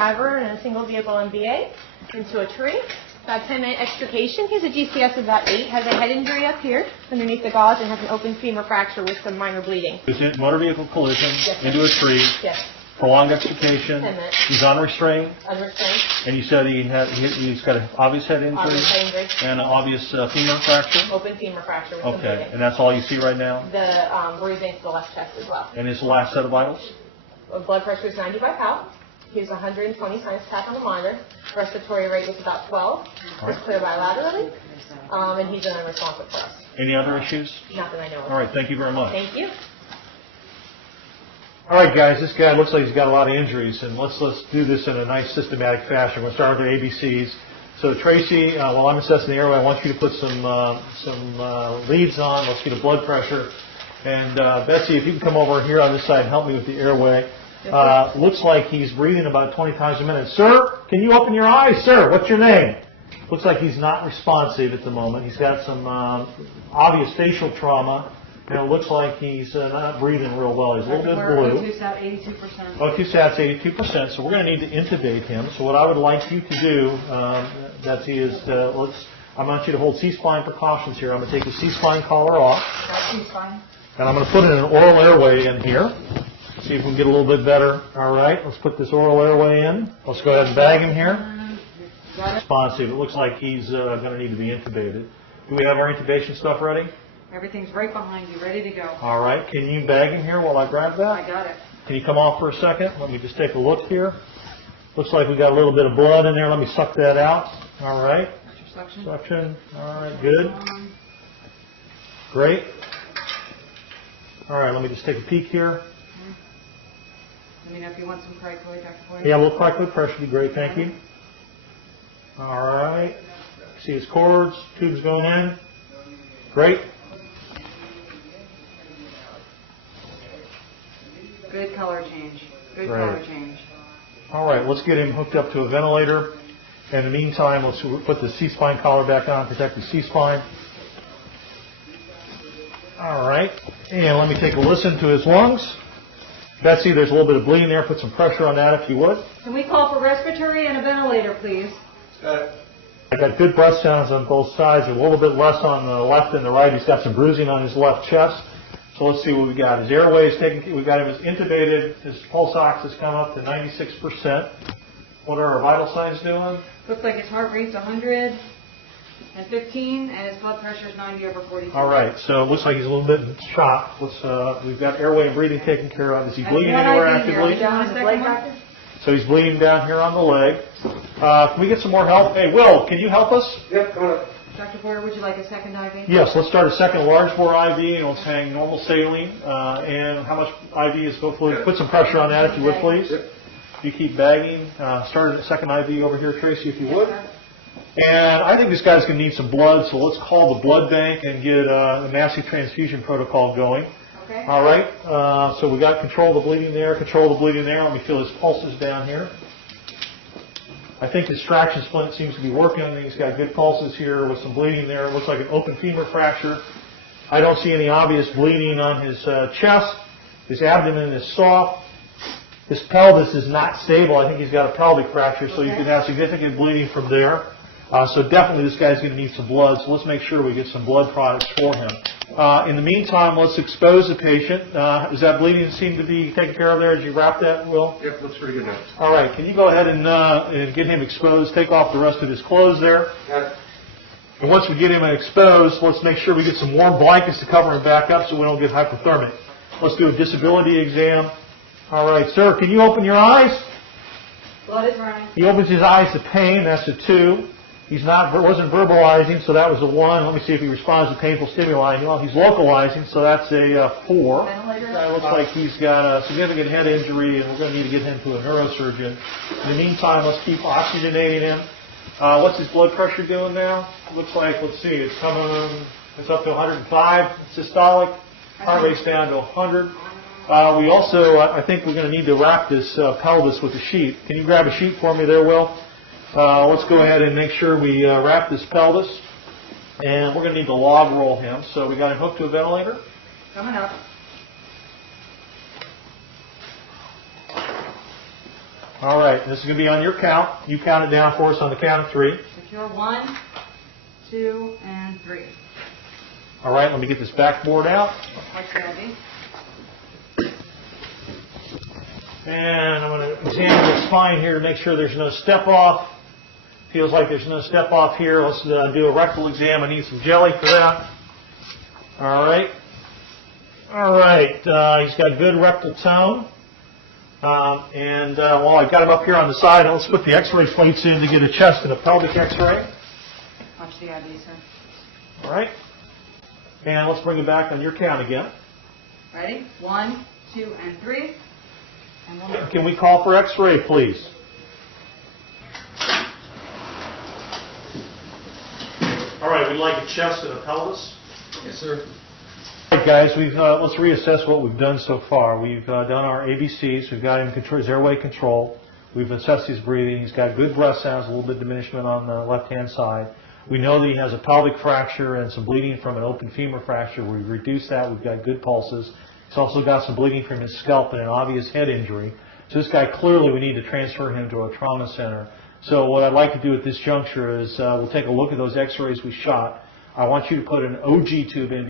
driver in a single vehicle MVA into a tree. About 10-minute extrication. He has a GCS of about 8. Has a head injury up here underneath the gauze and has an open femur fracture with some minor bleeding. Motor vehicle collision into a tree. Yes. Prolonged extrication. 10 minutes. He's unrestrained. Unrestrained. And you said he's got an obvious head injury. Obvious head injury. And an obvious femur fracture. Open femur fracture with some Okay. bleeding. And that's all you see right now. The bruising to the left chest as well. And his last set of vitals. Blood pressure is 90 by Pal. He was 120 times tap on the monitor. Respiratory rate was about 12. Was clear bilaterally. And he's been unresponsive for us. Any other issues? Not that I know of. All right. Thank you very much. Thank you. All right, guys, this guy looks like he's got a lot of injuries, and let's do this in a nice systematic fashion. We'll start with the ABCs. So Tracy, while I'm assessing the airway, I want you to put some leads on. Let's get a blood pressure. And Betsy, if you can come over here on this side and help me with the airway. Looks like he's breathing about 20 times a minute. Sir, can you open your eyes? Sir, what's your name? Looks like he's not responsive at the moment. He's got some obvious facial trauma. And it looks like he's not breathing real well. He's a little bit blue. O2 sat 82%. O2 sat's 82%, so we're going to need to intubate him. So what I would like you to do, Betsy, is I want you to hold C-spine precautions here. I'm going to take the C-spine collar off. Got C-spine. And I'm going to put in an oral airway in here. See if we can get a little bit better. All right, let's put this oral airway in. Let's go ahead and bag him here. Responsive. It looks like he's going to need to be intubated. Do we have our intubation stuff ready? Everything's right behind you, ready to go. All right. Can you bag him here while I grab that? I got it. Can you come off for a second? Let me just take a look here. Looks like we got a little bit of blood in there. Let me suck that out. All right. Suction. Suction. All right. Good. Great. All right. Let me just take a peek here. Let me know if you want some cricoid, Dr. Boyd. Yeah, a little cricoid pressure would be great. Thank you. All right. See his cords. Tubes going in. Great. Good color change. Good Great. color change. All right, let's get him hooked up to a ventilator. In the meantime, let's put the C-spine collar back on, protect the C-spine. All right, and let me take a listen to his lungs. Betsy, there's a little bit of bleeding there. Put some pressure on that if you would. Can we call for respiratory and a ventilator, please? I got good breath sounds on both sides, a little bit less on the left and the right. He's got some bruising on his left chest. So let's see what we got. His airway is taken. We've got him as intubated. His pulse ox has come up to 96%. What are our vital signs doing? Looks like his heart rate's 115 and his blood pressure's 90 over 42. All right. So it looks like he's a little bit shocked. We've got airway and breathing taken care of. Is he bleeding anywhere actively? So he's bleeding down here on the leg. Can we get some more help? Hey, Will, can you help us? Yep, come on. Dr. Boyer, would you like a second IV? Yes, let's start a second large bore IV, and let's hang normal saline. And how much IV is go fluid? Put some pressure on that if you would, please. Yep. You keep bagging. Start a second IV over here, Tracy, if you would. And I think this guy's going to need some blood, so let's call the blood bank and get a massive transfusion protocol going. Okay. All right. So we got control of the bleeding there, control of the bleeding there. Let me feel his pulses down here. I think his traction splint seems to be working. He's got good pulses here with some bleeding there. It looks like an open femur fracture. I don't see any obvious bleeding on his chest. His abdomen is soft. His pelvis is not stable. I think he's got a pelvic fracture, so you could have significant bleeding from there. So definitely this guy's going to need some blood, so let's make sure we get some blood products for him. In the meantime, let's expose the patient. Does that bleeding seem to be taken care of there? Did you wrap that, Will? Yep, looks pretty good now. All right, can you go ahead and get him exposed, take off the rest of his clothes there. Got it. And once we get him exposed, let's make sure we get some warm blankets to cover him back up so we don't get hypothermic. Let's do a disability exam. All right, sir, can you open your eyes? Blood is running. He opens his eyes to pain, that's a 2. Wasn't verbalizing, so that was a 1. Let me see if he responds to painful stimuli. Well, he's localizing, so that's a 4. It looks like he's got a significant head injury, and we're going to need to get him to a neurosurgeon. In the meantime, let's keep oxygenating him. What's his blood pressure doing now? Looks like, let's see, it's up to 105 systolic. Heart rate's down to 100. We also, I think we're going to need to wrap this pelvis with a sheet. Can you grab a sheet for me there, Will? Let's go ahead and make sure we wrap this pelvis. And we're going to need to log roll him. So we got him hooked to a ventilator. Coming up. All right, this is going to be on your count. You count it down for us on the count of 3. Secure 1, 2, and 3. All right, let me get this backboard out. Like Sandy. And I'm going to examine the spine here to make sure there's no step off. Feels like there's no step off here. Let's do a rectal exam. I need some jelly for that. All right. All right. He's got good rectal tone. While I've got him up here on the side, let's put the x-ray plates in to get a chest and a pelvic x-ray. Watch the IV, sir. All right. And let's bring it back on your count again. Ready? 1, 2, and 3. And 1 more. Can we call for x-ray, please? All right, we'd like a chest and a pelvis. Yes, sir. All right, guys, let's reassess what we've done so far. We've done our ABCs. We've got him his airway control. We've assessed his breathing. He's got good breath sounds, a little bit of diminishment on the left-hand side. We know that he has a pelvic fracture and some bleeding from an open femur fracture. We've reduced that. We've got good pulses. He's also got some bleeding from his scalp and an obvious head injury. So this guy, clearly, we need to transfer him to a trauma center. So what I'd like to do at this juncture is we'll take a look at those x-rays we shot. I want you to put an OG tube in